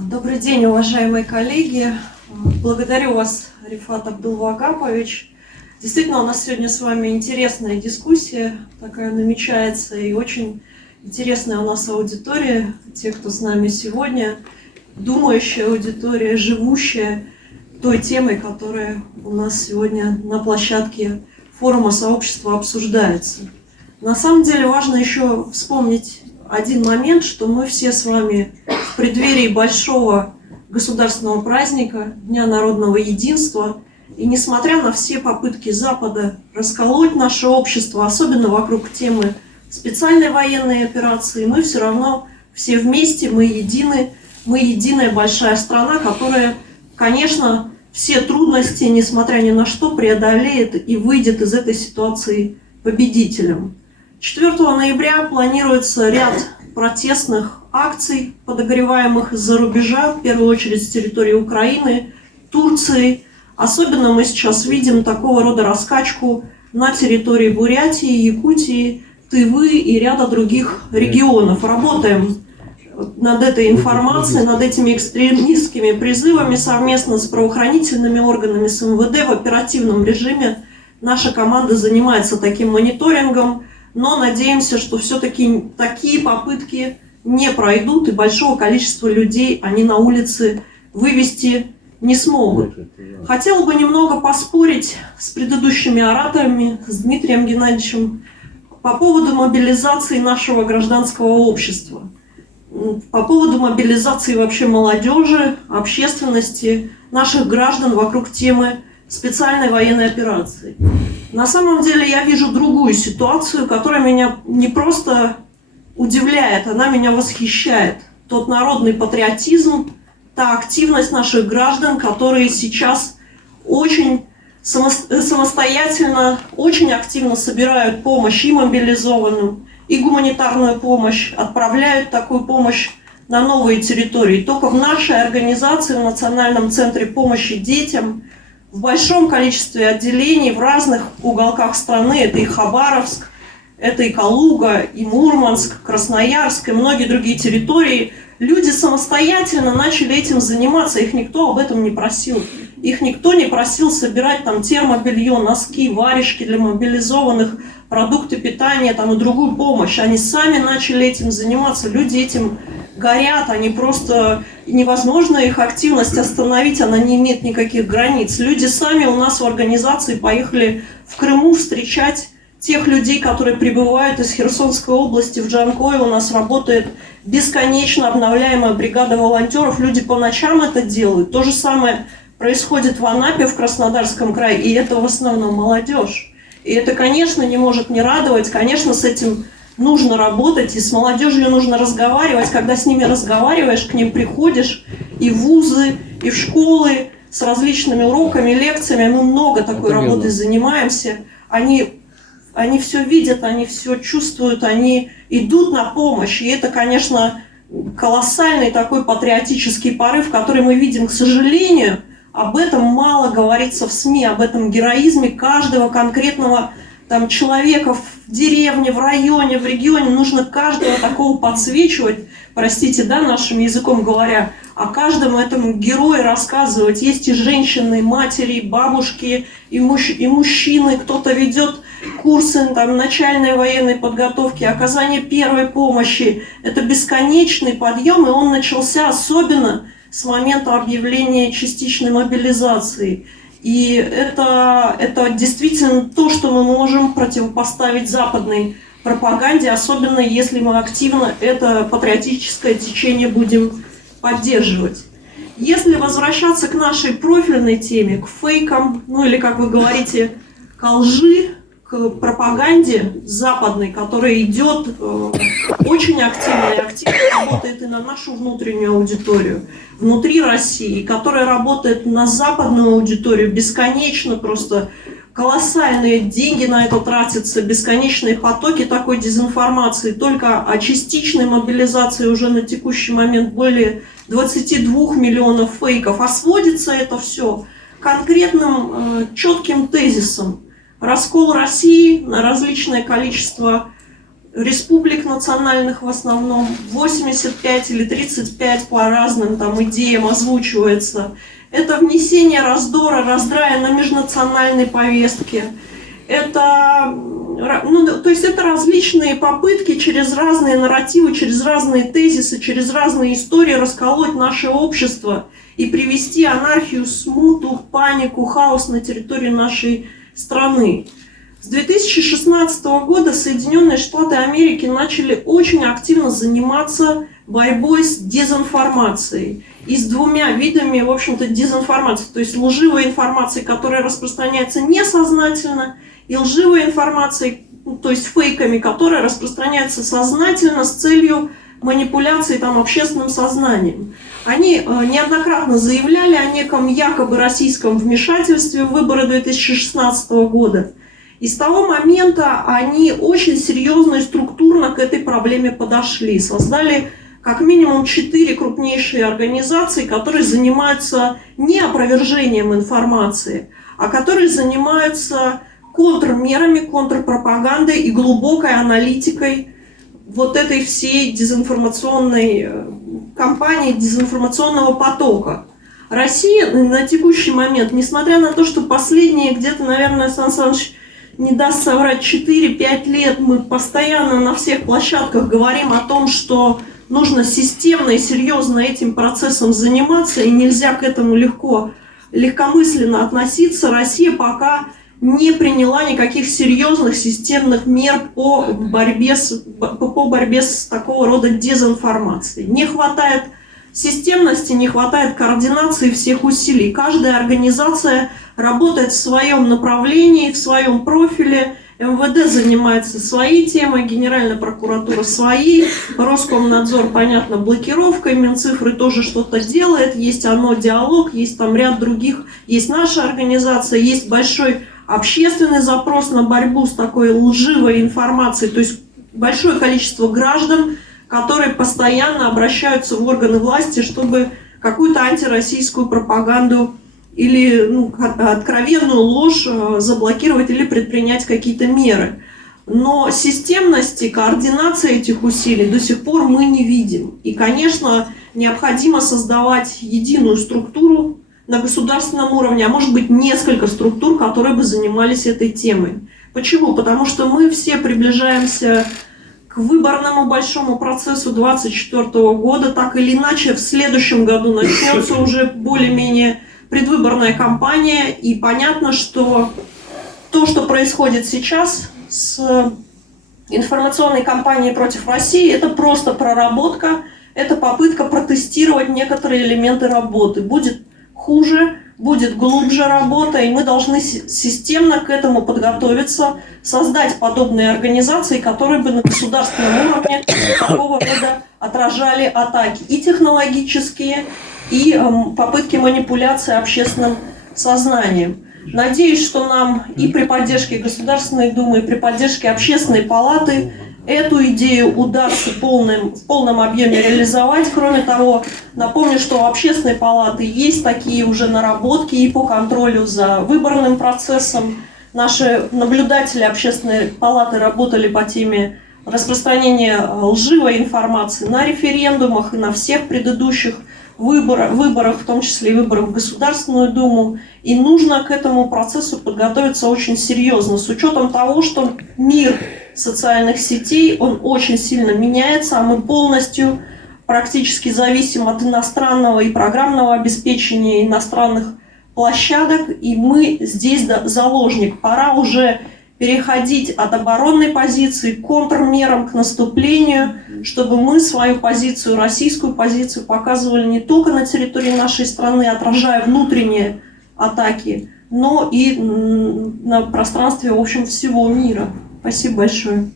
Добрый день, уважаемые коллеги. Благодарю вас, Рифат Абдулвагапович. Действительно, у нас сегодня с вами интересная дискуссия такая намечается, и очень интересная у нас аудитория, те, кто с нами сегодня, думающая аудитория, живущая той темой, которая у нас сегодня на площадке форума сообщества обсуждается. На самом деле важно еще вспомнить один момент, что мы все с вами в преддверии большого государственного праздника, Дня народного единства, и несмотря на все попытки Запада расколоть наше общество, особенно вокруг темы специальной военной операции, мы все равно все вместе, мы единая большая страна, которая, конечно, все трудности, несмотря ни на что, преодолеет и выйдет из этой ситуации победителем. 4 ноября планируется ряд протестных акций, подогреваемых из-за рубежа, в первую очередь с территории Украины, Турции. Особенно мы сейчас видим такого рода раскачку на территории Бурятии, Якутии, Тывы и ряда других регионов. Работаем над этой информацией, над этими экстремистскими призывами совместно с правоохранительными органами, с МВД в оперативном режиме. Наша команда занимается таким мониторингом, но надеемся, что все-таки такие попытки не пройдут, и большого количества людей они на улице вывести не смогут. Хотела бы немного поспорить с предыдущими ораторами, с Дмитрием Геннадьевичем, по поводу мобилизации нашего гражданского общества, по поводу мобилизации вообще молодежи, общественности, наших граждан вокруг темы специальной военной операции. На самом деле я вижу другую ситуацию, которая меня не просто удивляет, она меня восхищает. Тот народный патриотизм, та активность наших граждан, которые сейчас очень самостоятельно, очень активно собирают помощь и мобилизованным, и гуманитарную помощь, отправляют такую помощь на новые территории. Только в нашей организации, в Национальном центре помощи детям, в большом количестве отделений в разных уголках страны, это и Хабаровск, это и Калуга, и Мурманск, Красноярск, и многие другие территории, люди самостоятельно начали этим заниматься, их никто об этом не просил. Их никто не просил собирать там термобелье, носки, варежки для мобилизованных, продукты питания там, и другую помощь. Они сами начали этим заниматься, люди этим горят, они просто... Невозможно их активность остановить, она не имеет никаких границ. Люди сами у нас в организации поехали в Крыму встречать тех людей, которые прибывают из Херсонской области в Джанкой. У нас работает бесконечно обновляемая бригада волонтеров. Люди по ночам это делают. То же самое происходит в Анапе, в Краснодарском крае. И это в основном молодежь. И это, конечно, не может не радовать. Конечно, с этим нужно работать. И с молодежью нужно разговаривать. Когда с ними разговариваешь, к ним приходишь и в вузы, и в школы с различными уроками, лекциями. Мы много такой работой занимаемся. Они все видят, они все чувствуют, они идут на помощь. И это, конечно, колоссальный такой патриотический порыв, который мы видим, к сожалению. Об этом мало говорится в СМИ, об этом героизме каждого конкретного там, человека в деревне, в районе, в регионе. Нужно каждого такого подсвечивать, простите, да, нашим языком говоря, о каждом этом герое рассказывать. Есть и женщины, и матери, и бабушки, и мужчины. Кто-то ведет курсы там, начальной военной подготовки, оказания первой помощи. Это бесконечный подъем, и он начался особенно с момента объявления частичной мобилизации. И это действительно то, что мы можем противопоставить западной пропаганде, особенно если мы активно это патриотическое течение будем поддерживать. Если возвращаться к нашей профильной теме, к фейкам, ну или, как вы говорите, к лжи, к пропаганде западной, которая идет очень активно и активно работает и на нашу внутреннюю аудиторию, внутри России, которая работает на западную аудиторию бесконечно, просто колоссальные деньги на это тратятся, бесконечные потоки такой дезинформации. Только о частичной мобилизации уже на текущий момент более 22 миллионов фейков. А сводится это все к конкретным четким тезисам. Раскол России на различное количество республик национальных в основном, 85 или 35 по разным там идеям озвучивается. Это внесение раздора, раздрая на межнациональной повестке. Это, то есть это различные попытки через разные нарративы, через разные тезисы, через разные истории расколоть наше общество и привести анархию, смуту, панику, хаос на территории нашей страны. С 2016 года Соединенные Штаты Америки начали очень активно заниматься борьбой с дезинформацией. И с двумя видами, в общем-то, дезинформации. То есть лживой информации, которая распространяется несознательно, и лживой информацией, то есть фейками, которая распространяется сознательно с целью манипуляции там, общественным сознанием. Они неоднократно заявляли о неком якобы российском вмешательстве в выборы 2016 года. И с того момента они очень серьезно и структурно к этой проблеме подошли. Создали как минимум 4 крупнейшие организации, которые занимаются не опровержением информации, а которые занимаются контрмерами, контрпропагандой и глубокой аналитикой вот этой всей дезинформационной кампании, дезинформационного потока. Россия на текущий момент, несмотря на то, что последние где-то, наверное, Сан Саныч не даст соврать, 4-5 лет мы постоянно на всех площадках говорим о том, что нужно системно и серьезно этим процессом заниматься, и нельзя к этому легкомысленно относиться. Россия пока не приняла никаких серьезных системных мер по борьбе с такого рода дезинформацией. Не хватает системности, не хватает координации всех усилий. Каждая организация работает в своем направлении, в своем профиле. МВД занимается своей темой, Генеральная прокуратура своей, Роскомнадзор, понятно, блокировкой, Минцифры тоже что-то делает, есть оно диалог, есть там ряд других, есть наша организация, есть большой общественный запрос на борьбу с такой лживой информацией, то есть большое количество граждан, которые постоянно обращаются в органы власти, чтобы какую-то антироссийскую пропаганду или откровенную ложь заблокировать или предпринять какие-то меры. Но системности, координации этих усилий до сих пор мы не видим. И, конечно, необходимо создавать единую структуру на государственном уровне, а может быть несколько структур, которые бы занимались этой темой. Почему? Потому что мы все приближаемся к выборному большому процессу 2024 года. Так или иначе, в следующем году начнется уже более-менее предвыборная кампания, и понятно, что то, что происходит сейчас с информационной кампанией против России, это просто проработка, это попытка протестировать некоторые элементы работы. Будет хуже, будет глубже работа, и мы должны системно к этому подготовиться, создать подобные организации, которые бы на государственном уровне такого рода отражали атаки и технологические, и попытки манипуляции общественным сознанием. Надеюсь, что нам и при поддержке Государственной Думы, и при поддержке Общественной палаты эту идею удастся в полном объеме реализовать. Кроме того, напомню, что у Общественной палаты есть такие уже наработки и по контролю за выборным процессом. Наши наблюдатели Общественной палаты работали по теме распространения лживой информации на референдумах и на всех предыдущих выборах, в том числе и выборах в Государственную Думу. И нужно к этому процессу подготовиться очень серьезно, с учетом того, что мир социальных сетей, он очень сильно меняется, а мы полностью практически зависим от иностранного и программного обеспечения иностранных площадок, и мы здесь заложник. Пора уже переходить от оборонной позиции к контрмерам, к наступлению, чтобы мы свою позицию, российскую позицию показывали не только на территории нашей страны, отражая внутренние атаки, но и на пространстве, в общем, всего мира. Спасибо большое.